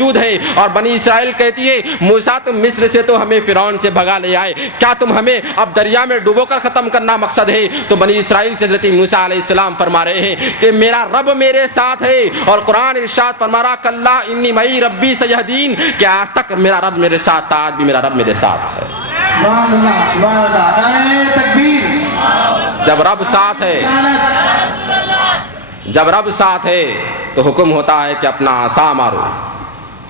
موجود ہے. اور بنی اسرائیل کہتی ہے موسیٰ تم مصر سے تو ہمیں فرعون سے بھگا لے آئے, کیا تم ہمیں اب دریا میں ڈبو کر ختم کرنا مقصد ہے؟ تو بنی اسرائیل سے حضرت موسیٰ علیہ السلام فرما رہے ہیں کہ میرا رب میرے ساتھ ہے. اور قرآن ارشاد فرما رہا کلا انی معی ربی سیہدین, کہ آج تک میرا رب میرے ساتھ تھا, آج بھی میرا رب میرے ساتھ ہے. سبحان اللہ سبحان اللہ, نعرہ تکبیر. جب رب ساتھ ہے, جب رب ساتھ ہے تو حکم ہوتا ہے کہ اپنا عصا مارو.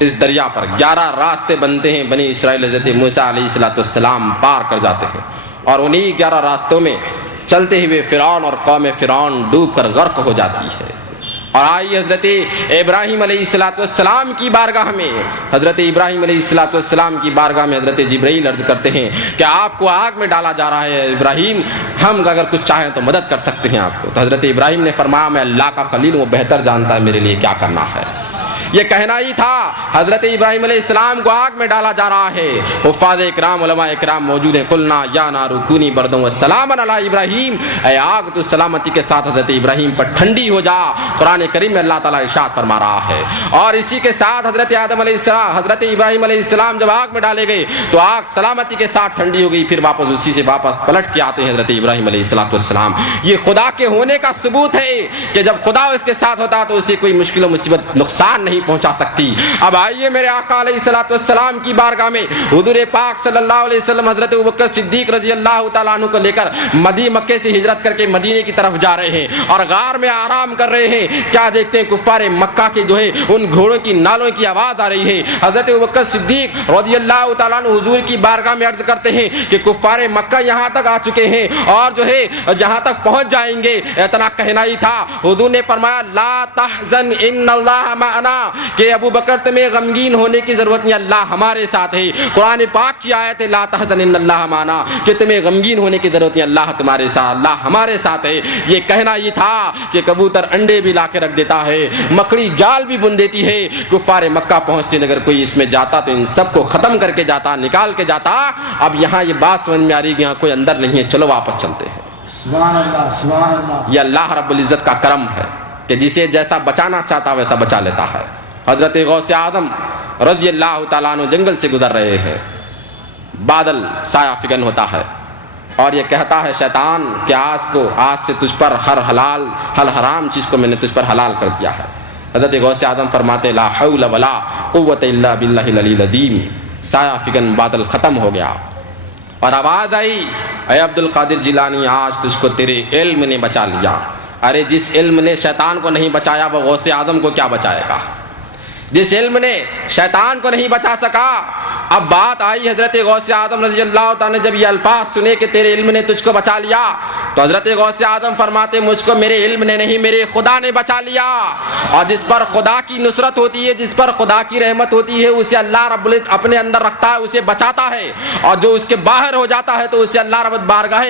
اس دریا پر 11 راستے بنتے ہیں, بنی اسرائیل حضرت موسیٰ علیہ السلام پار کر جاتے ہیں, اور انہی 11 راستوں میں چلتے ہوئے فرعون اور قوم فرعون ڈوب کر غرق ہو جاتی ہے. اور آئی حضرت ابراہیم علیہ السلام کی بارگاہ میں, حضرت ابراہیم علیہ السلام کی بارگاہ میں حضرت جبرائیل عرض کرتے ہیں کہ آپ کو آگ میں ڈالا جا رہا ہے ابراہیم, ہم اگر کچھ چاہیں تو مدد کر سکتے ہیں آپ کو. تو حضرت ابراہیم نے فرمایا میں اللہ کا خلیل ہوں, بہتر جانتا ہے میرے لیے کیا کرنا ہے. یہ کہنا ہی تھا. حضرت ابراہیم علیہ السلام کو آگ میں ڈالا جا رہا ہے. حفاظ اکرام علماء اکرام موجود ہیں. قلنا یا نار کونی برداً وسلاما علی ابراہیم, اے آگ تو سلامتی کے ساتھ حضرت ابراہیم پر ٹھنڈی ہو جا. قرآن کریم میں اللہ تعالیٰ ارشاد فرما رہا ہے. اور اسی کے ساتھ حضرت آدم علیہ السلام, حضرت ابراہیم علیہ السلام جب آگ میں ڈالے گئے تو آگ سلامتی کے ساتھ ٹھنڈی ہو گئی. پھر واپس اسی سے واپس پلٹ کے آتے ہیں حضرت ابراہیم علیہ السلام. یہ خدا کے ہونے کا ثبوت ہے کہ جب خدا اس کے ساتھ ہوتا تو اسے کوئی مشکل و مصیبت نقصان نہیں پہنچا سکتی. اب آئیے میرے آقا علیہ السلام کی بارگاہ میں حضور پاک صلی اللہ علیہ وسلم حضرت ابوبکر صدیق رضی اللہ تعالیٰ عنہ کو لے کر مکے سے ہجرت کر کے مدینے کی طرف جا رہے ہیں, اور غار میں آرام کر رہے ہیں. کیا دیکھتے ہیں کفار مکہ کے جو ہے ان گھوڑوں کی نالوں کی آواز آ رہی ہے. حضرت ابوبکر صدیق رضی اللہ تعالیٰ عنہ حضور کی بارگاہ میں عرض کرتے ہیں کہ کفار مکہ یہاں تک آ چکے ہیں اور جو ہے جہاں تک پہنچ جائیں گے. اتنا کہنا ہی تھا. حضور نے فرمایا لا تحزن ان اللہ معنا, کہ ابو بکر تمہیں غمگین ہونے کی ضرورت نہیں, اللہ ہمارے ساتھ ہے. قرآن پاک کی آیت ہے لا تحزن ان اللہ معنا, کہ تمہیں غمگین ہونے کی ضرورت نہیں, اللہ تمہارے ساتھ, اللہ ہمارے ساتھ ہے. یہ کہنا یہ تھا کہ کبوتر انڈے بھی لا کے رکھ دیتا ہے, مکڑی جال بھی بن دیتی ہے. کفار مکہ پہنچتے اگر کوئی اس میں جاتا تو ان سب کو ختم کر کے جاتا, نکال کے جاتا. اب یہاں یہ بات سمجھ میں آ رہی کہ یہاں کوئی اندر نہیں ہے, چلو واپس چلتے ہیں. سبحان اللہ سبحان اللہ. یہ اللہ رب العزت کا کرم ہے کہ جسے جیسا بچانا چاہتا ویسا بچا لیتا ہے. حضرت غوث اعظم رضی اللہ تعالیٰ عنہ جنگل سے گزر رہے ہیں, بادل سایہ فگن ہوتا ہے اور یہ کہتا ہے شیطان کہ آج سے تجھ پر ہر حرام چیز کو میں نے تجھ پر حلال کر دیا ہے. حضرت غوث اعظم فرماتے لا حول ولا قوت الا باللہ العلی العظیم. سایہ فگن بادل ختم ہو گیا اور آواز آئی اے عبد القادر جیلانی آج تجھ کو تیرے علم نے بچا لیا. ارے جس علم نے شیطان کو نہیں بچایا وہ غوث اعظم کو کیا بچائے گا. جس علم نے شیطان کو نہیں بچا سکا. اب بات آئی حضرت غوث اعظم رضی اللہ تعالیٰ نے جب یہ الفاظ سنے کہ تیرے علم نے تجھ کو بچا لیا تو حضرت غوث اعظم فرماتے مجھ کو میرے علم نے نہیں میرے خدا نے بچا لیا. اور جس پر خدا کی نصرت ہوتی ہے, جس پر خدا کی رحمت ہوتی ہے, اسے اللہ رب العزت اپنے اندر رکھتا ہے, اسے بچاتا ہے. اور جو اس کے باہر ہو جاتا ہے تو اسے اللہ رب بارگاہ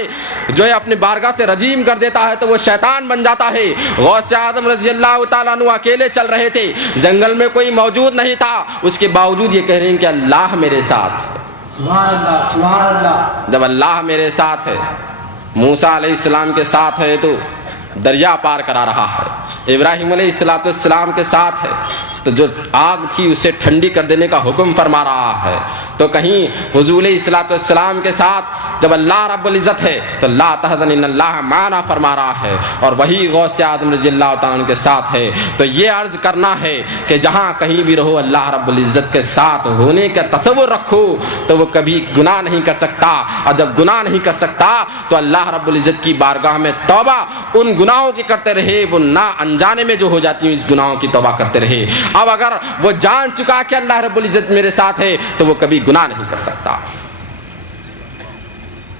جو ہے اپنے بارگاہ سے رجیم کر دیتا ہے, تو وہ شیطان بن جاتا ہے. غوث اعظم رضی اللہ تعالیٰ عنہ اکیلے چل رہے تھے, جنگل میں کوئی موجود نہیں تھا, اس کے باوجود یہ کہہ رہے ہیں کہ اللہ میرے ساتھ ہے. سبحان اللہ سبحان اللہ. جب اللہ میرے ساتھ ہے, موسیٰ علیہ السلام کے ساتھ ہے تو دریا پار کرا رہا ہے, ابراہیم علیہ السلام کے ساتھ ہے تو جو آگ تھی اسے ٹھنڈی کر دینے کا حکم فرما رہا ہے. تو کہیں حضور علیہ السلام کے ساتھ جب اللہ رب العزت ہے تو لا تحزن ان اللہ معنا فرما رہا ہے, اور وہی غوث اعظم رضی اللہ تعالیٰ عنہ کے ساتھ ہے. تو یہ عرض کرنا ہے کہ جہاں کہیں بھی رہو اللہ رب العزت کے ساتھ ہونے کا تصور رکھو تو وہ کبھی گناہ نہیں کر سکتا, اور جب گناہ نہیں کر سکتا تو اللہ رب العزت کی بارگاہ میں توبہ ان گناہوں کی کرتے رہے, وہ نہ انجانے میں جو ہو جاتی ہیں اس گناہوں کی توبہ کرتے رہے. اب اگر وہ جان چکا کہ اللہ رب العزت میرے ساتھ ہے تو وہ کبھی گناہ نہیں کر سکتا.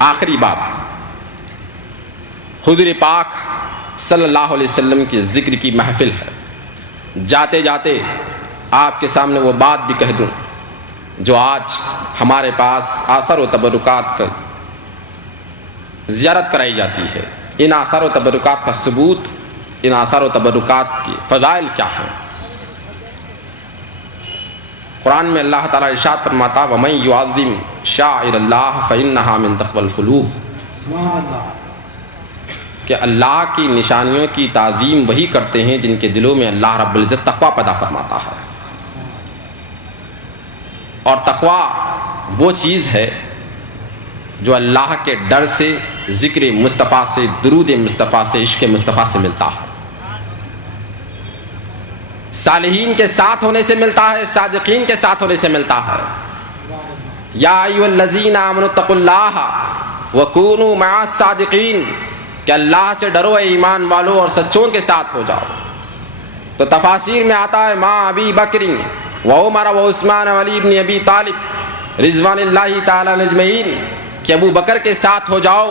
آخری بات, حضور پاک صلی اللہ علیہ وسلم کی ذکر کی محفل ہے. جاتے جاتے آپ کے سامنے وہ بات بھی کہہ دوں جو آج ہمارے پاس آثار و تبرکات کا زیارت کرائی جاتی ہے. ان آثار و تبرکات کا ثبوت, ان آثار و تبرکات کی فضائل کیا ہیں. قرآن میں اللہ تعالیٰ ارشاد فرماتا وَمَن يُعَظِّمْ شَعَائِرَ اللَّهِ فَإِنَّهَا مِن تَقْوَى الْقُلُوبِ, سبحان اللہ. کہ اللہ کی نشانیوں کی تعظیم وہی کرتے ہیں جن کے دلوں میں اللہ رب العزت تقویٰ پیدا فرماتا ہے. اور تقویٰ وہ چیز ہے جو اللہ کے ڈر سے، ذکر مصطفیٰ سے، درود مصطفیٰ سے، عشق مصطفیٰ سے ملتا ہے، صالحین کے ساتھ ہونے سے ملتا ہے، صادقین کے ساتھ ہونے سے ملتا ہے۔ یا ایھا الذین آمنوا اتقوا اللہ وکونوا مع الصادقین، کہ اللہ سے ڈرو اے ایمان والو اور سچوں کے ساتھ ہو جاؤ۔ تو تفاسیر میں آتا ہے مع ابی بکر و عمر و عثمان و علی بن ابی طالب رضوان اللہ تعالی اجمعین، کہ ابو بکر کے ساتھ ہو جاؤ،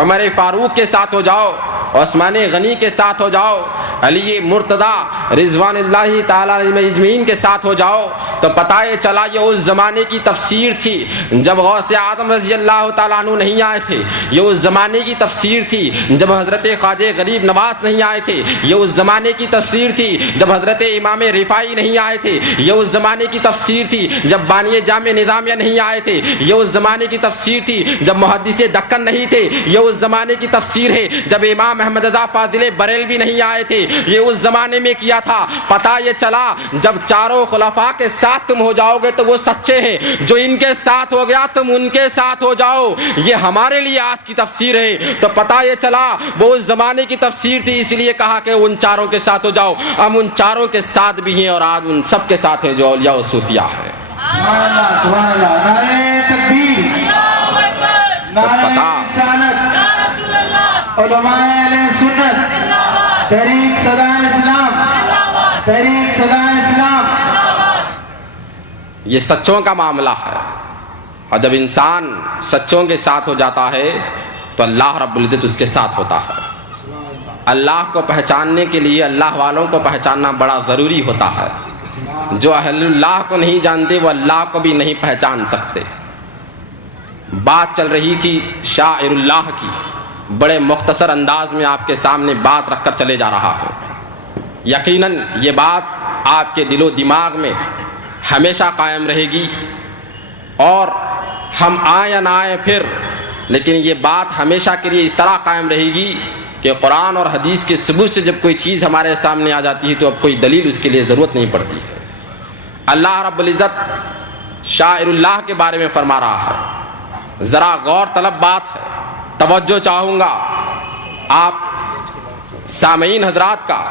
عمر فاروق کے ساتھ ہو جاؤ، عثمان غنی کے ساتھ ہو جاؤ، علی مرتضی رضوان اللہ تعالی اجمعین کے ساتھ ہو جاؤ۔ تو پتہ یہ چلا یہ اس زمانے کی تفسیر تھی جب غوث اعظم رضی اللہ تعالیٰ عنہ نہیں آئے تھے، یہ اس زمانے کی تفسیر تھی جب حضرت خواجہ غریب نواز نہیں آئے تھے، یہ اس زمانے کی تفسیر تھی جب حضرت امام رفاعی نہیں آئے تھے، یہ اس زمانے کی تفسیر تھی جب بانی جامع نظامیہ نہیں آئے تھے، یہ اس زمانے کی تفسیر تھی جب محدث دکن نہیں تھے، یہ اس زمانے کی تفسیر ہے جب امام احمد رضا فاضل بریلوی نہیں آئے تھے، یہ اس زمانے میں کیا تھا۔ پتہ یہ چلا جب چاروں خلفاء کے ساتھ تم ہو جاؤ گے تو وہ سچے ہیں، جو ان کے ساتھ ہو گیا تم ان کے ساتھ ہو جاؤ، یہ ہمارے لیے آج کی تفسیر ہے۔ تو پتہ یہ چلا وہ اس زمانے کی تفسیر تھی، اس لیے کہا کہ ان چاروں کے ساتھ ہو جاؤ۔ ہم ان چاروں کے ساتھ بھی ہیں اور آج ان سب کے ساتھ ہیں جو اولیاء و صوفیاء ہیں۔ سبحان اللہ، سبحان اللہ، نعرہ تکبیر، نعرہ رسالت، علماء اہل سنت، تحریک صدا اسلام، تحریک صدا اسلام۔ یہ سچوں کا معاملہ ہے، اور جب انسان سچوں کے ساتھ ہو جاتا ہے تو اللہ رب العزت اس کے ساتھ ہوتا ہے۔ اللہ کو پہچاننے کے لیے اللہ والوں کو پہچاننا بڑا ضروری ہوتا ہے۔ جو اہل اللہ کو نہیں جانتے وہ اللہ کو بھی نہیں پہچان سکتے۔ بات چل رہی تھی شاعر اللہ کی، بڑے مختصر انداز میں آپ کے سامنے بات رکھ کر چلے جا رہا ہوں۔ یقیناً یہ بات آپ کے دل و دماغ میں ہمیشہ قائم رہے گی، اور ہم آئیں یا نہ آئیں پھر، لیکن یہ بات ہمیشہ کے لیے اس طرح قائم رہے گی کہ قرآن اور حدیث کے ثبوت سے جب کوئی چیز ہمارے سامنے آ جاتی ہے تو اب کوئی دلیل اس کے لیے ضرورت نہیں پڑتی ہے۔ اللہ رب العزت شاعر اللہ کے بارے میں فرما رہا ہے، ذرا غور طلب بات ہے، توجہ چاہوں گا آپ سامعین حضرات کا،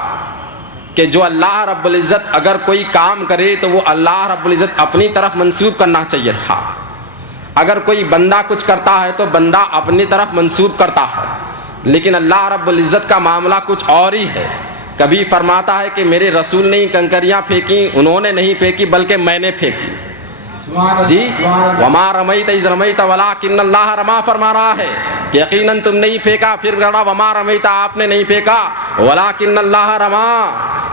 کہ جو اللہ رب العزت اگر کوئی کام کرے تو وہ اللہ رب العزت اپنی طرف منسوب کرنا چاہیے تھا۔ اگر کوئی بندہ کچھ کرتا ہے تو بندہ اپنی طرف منسوب کرتا ہے، لیکن اللہ رب العزت کا معاملہ کچھ اور ہی ہے۔ کبھی فرماتا ہے کہ میرے رسول نے کنکریاں پھینکی، انہوں نے نہیں پھینکی بلکہ میں نے پھینکی۔ جی وما رمیت اذ رمیت ولکن اللہ رما فرما رہا ہے کہ یقیناً تم نہیں پھینکا، پھر کہا وما رمیت آپ نے نہیں پھینکا ولکن اللہ رما،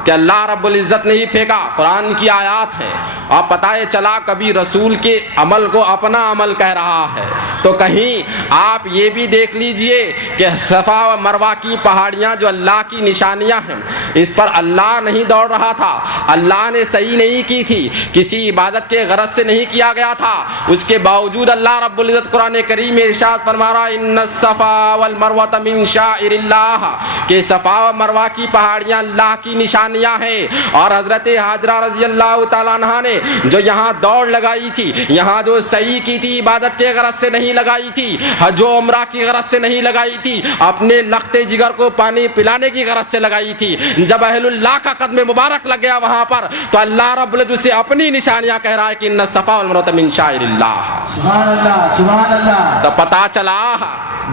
کہ اللہ رب العزت نے ہی پھینکا۔ قرآن کی آیات ہے، اور پتہ چلا کبھی رسول کے عمل کو اپنا عمل کہہ رہا ہے تو کہیں آپ یہ بھی دیکھ لیجئے کہ صفا و مروہ کی پہاڑیاں جو اللہ کی نشانیاں ہیں، اس پر اللہ نہیں دوڑ رہا تھا، اللہ نے صحیح نہیں کی تھی، کسی عبادت کے غرض سے نہیں کیا گیا تھا، اس کے باوجود اللہ رب العزت قرآن کریم میں ارشاد فرما رہا ہے ان الصفا والمروہ من شعائر اللہ، کہ صفا و مروہ کی پہاڑیاں اللہ کی نشانیاں ہیں۔ اور حضرت حاجرہ رضی اللہ تعالیٰ عنہ نے جو یہاں دوڑ لگائی تھی، یہاں جو صحیح کی تھی عبادت کے غرض سے نہیں لگائی تھی، حج و عمرہ کی غرض سے نہیں لگائی تھی، اپنے لخت جگر کو پانی پلانے کی غرض سے لگائی تھی۔ جب اہل اللہ کا قدم مبارک لگ گیا وہاں پر تو اللہ رب العزت سے اپنی نشانیاں کہہ رہا ہے کہ ان الصفا والمروہ من شعائر اللہ۔ سبحان اللہ، سبحان اللہ۔ تو پتہ چلا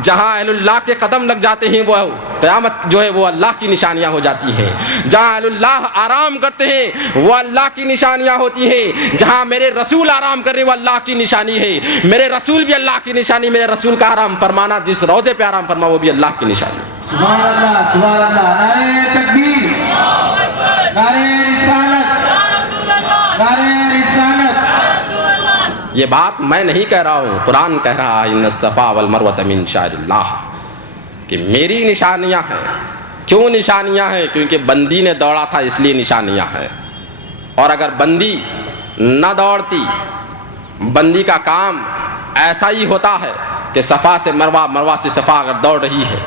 جہاں اہل اللہ کے قدم لگ جاتے ہیں وہ قیامت جو ہے وہ اللہ کی نشانیاں ہو جاتی ہیں، جہاں اہل اللہ آرام کرتے ہیں وہ اللہ کی نشانیاں ہوتی ہیں، جہاں میرے رسول آرام کر رہے ہیں وہ اللہ کی نشانی ہے، میرے رسول بھی اللہ کی نشانی، میرے رسول کا آرام فرمانا، جس روضے پہ آرام فرما وہ بھی اللہ کی نشانی۔ سبحان اللہ، سبحان اللہ، نعرہ تکبیر، نعرہ رسالت، نعرہ رسالت۔ یہ بات میں نہیں کہہ رہا ہوں، قرآن کہہ رہا ہے ان الصفا والمروہ من شعائر اللہ، کہ میری نشانیاں ہیں۔ کیوں نشانیاں ہیں؟ کیونکہ بندی نے دوڑا تھا اس لیے نشانیاں ہیں، اور اگر بندی نہ دوڑتی، بندی کا کام ایسا ہی ہوتا ہے کہ صفا سے مروہ، مروہ سے صفا اگر دوڑ رہی ہے،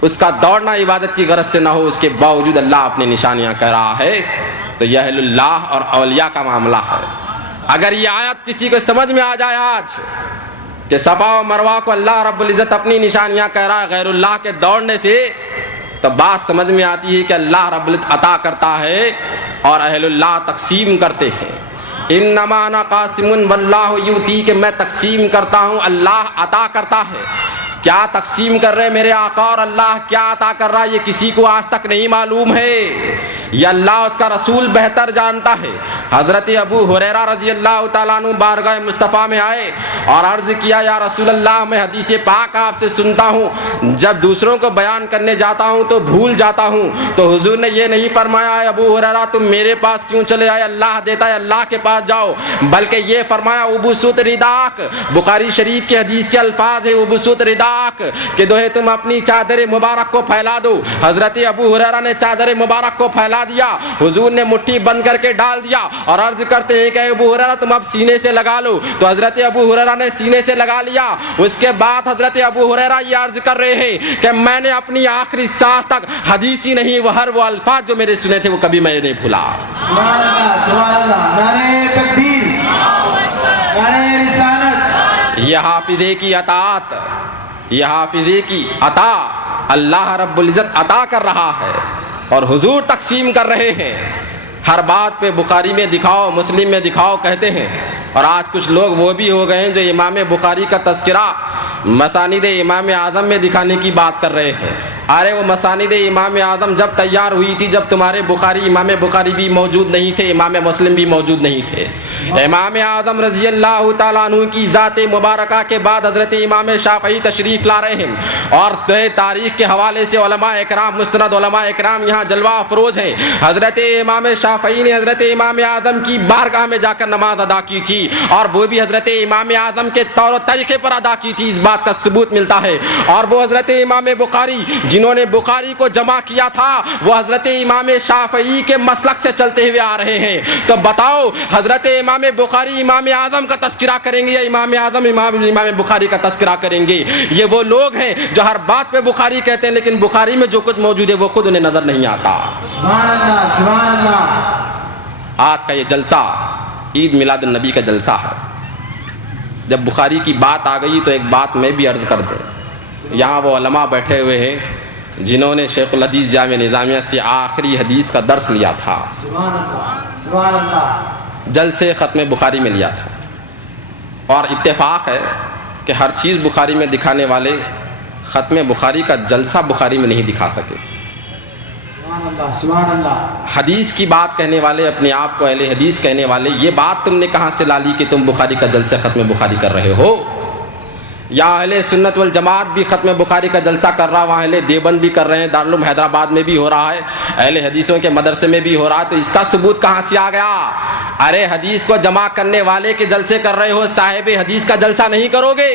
اس کا دوڑنا عبادت کی غرض سے نہ ہو، اس کے باوجود اللہ اپنی نشانیاں کہہ رہا ہے، تو یہ اہل اللہ اور اولیاء کا معاملہ ہے۔ اگر یہ آیت کسی کو سمجھ میں آ جائے آج کہ صفا و مروہ کو اللہ رب العزت اپنی نشانیاں کہہ رہا ہے غیر اللہ کے دوڑنے سے، تو بات سمجھ میں آتی ہے کہ اللہ رب العزت عطا کرتا ہے اور اہل اللہ تقسیم کرتے ہیں۔ انما انا قاسم واللہ یؤتی، کہ میں تقسیم کرتا ہوں، اللہ عطا کرتا ہے۔ کیا تقسیم کر رہے میرے آقا اور اللہ کیا عطا کر رہا ہے یہ کسی کو آج تک نہیں معلوم ہے، یہ اللہ اس کا رسول بہتر جانتا ہے۔ حضرت ابو ہریرہ رضی اللہ تعالیٰ عنہ بارگاہ مصطفیٰ میں آئے اور عرض کیا یا رسول اللہ میں حدیث پاک آپ سے سنتا ہوں، جب دوسروں کو بیان کرنے جاتا ہوں تو بھول جاتا ہوں، تو حضور نے یہ نہیں فرمایا ابو ہریرہ تم میرے پاس کیوں چلے آئے، اللہ دیتا ہے اللہ کے پاس جاؤ، بلکہ یہ فرمایا ابسط رداک، بخاری شریف کے حدیث کے الفاظ ہے ابسط رداک، کہ دوہے تم اپنی چادر مبارک کو پھیلا دو۔ حضرت ابو ہریرہ نے چادر مبارک کو پھیلا دیا، حضور نے مٹھی بند کر کے ڈال دیا اور عرض کرتے ہیں کہ ابو ہریرہ تم اب سینے سے لگا لو، تو حضرت ابو ہریرہ نے سینے سے لگا لیا۔ اس کے بعد حضرت ابو ہریرہ یہ عرض کر رہے ہیں کہ میں نے اپنی آخری سانس تک حدیث ہی نہیں وہ ہر وہ الفاظ جو میرے سنے تھے وہ کبھی میں نہیں بھولا۔ سبحان اللہ سبحان اللہ، نعرہ تکبیر، نعرہ رسالت۔ یہ حافظے کی اطاعت، یہ حافظے کی عطا اللہ رب العزت عطا کر رہا ہے اور حضور تقسیم کر رہے ہیں۔ ہر بات پہ بخاری میں دکھاؤ مسلم میں دکھاؤ کہتے ہیں، اور آج کچھ لوگ وہ بھی ہو گئے ہیں جو امام بخاری کا تذکرہ مسانید امام اعظم میں دکھانے کی بات کر رہے ہیں۔ ارے وہ مسانید امام اعظم جب تیار ہوئی تھی جب تمہارے بخاری امام بخاری بھی موجود نہیں تھے، امام مسلم بھی موجود نہیں تھے۔ امام اعظم رضی اللہ تعالیٰ عنہ کی ذات مبارکہ کے بعد حضرت امام شافعی تشریف لا رہے ہیں، اور تاریخ کے حوالے سے علماء اکرام مستند علماء اکرام یہاں جلوہ افروز ہیں۔ حضرت امام شافعی نے حضرت امام اعظم کی بارگاہ میں جا کر نماز ادا کی تھی، اور وہ بھی حضرت امام اعظم کے طور و طریقے پر ادا کی تھی، اس بات کا ثبوت ملتا ہے۔ اور وہ حضرت امام بخاری جنہوں نے بخاری کو جمع کیا تھا وہ حضرت امام شافعی کے مسلک سے چلتے ہوئے آ رہے ہیں۔ تو بتاؤ حضرت امام بخاری امام اعظم کا تذکرہ کریں گے یا امام اعظم امام بخاری کا تذکرہ کریں گے؟ یہ وہ لوگ ہیں جو ہر بات پہ بخاری کہتے ہیں لیکن بخاری میں جو کچھ موجود ہے وہ خود انہیں نظر نہیں آتا۔ سبحان اللہ سبحان اللہ۔ آج کا یہ جلسہ عید میلاد النبی کا جلسہ ہے۔ جب بخاری کی بات آ گئی تو ایک بات میں بھی عرض کر دوں، یہاں وہ علماء بیٹھے ہوئے ہیں جنہوں نے شیخ الحدیث جامع نظامیہ سے آخری حدیث کا درس لیا تھا، سبحان اللہ سبحان اللہ، جلسے ختم بخاری میں لیا تھا، اور اتفاق ہے کہ ہر چیز بخاری میں دکھانے والے ختم بخاری کا جلسہ بخاری میں نہیں دکھا سکے۔ سبحان اللہ سبحان اللہ۔ حدیث کی بات کہنے والے اپنے آپ کو اہل حدیث کہنے والے، یہ بات تم نے کہاں سے لا لی کہ تم بخاری کا جلسہ ختم بخاری کر رہے ہو؟ یا اہل سنت والجماعت بھی ختم بخاری کا جلسہ کر رہا، وہاں اہل دیوبند بھی کر رہے ہیں، دارالعلوم حیدرآباد میں بھی ہو رہا ہے، اہل حدیثوں کے مدرسے میں بھی ہو رہا ہے، تو اس کا ثبوت کہاں سے آ گیا؟ ارے حدیث کو جمع کرنے والے کے جلسے کر رہے ہو، صاحب حدیث کا جلسہ نہیں کرو گے۔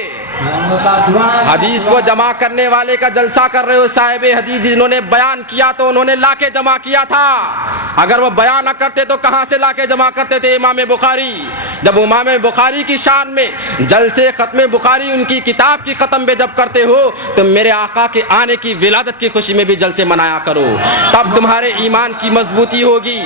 حدیث کو جمع کرنے والے کا جلسہ کر رہے ہو، صاحب حدیث جنہوں نے بیان کیا تو انہوں نے لا کے جمع کیا تھا، اگر وہ بیان نہ کرتے تو کہاں سے لا کے جمع کرتے تھے؟ امام بخاری۔ جب امام بخاری کی شان میں جلسے ختم بخاری ان کی کتاب کی ختم پہ جب کرتے ہو تو میرے آقا کے آنے کی ولادت کی خوشی میں بھی جلسے منایا کرو، تب تمہارے ایمان کی مضبوطی ہوگی۔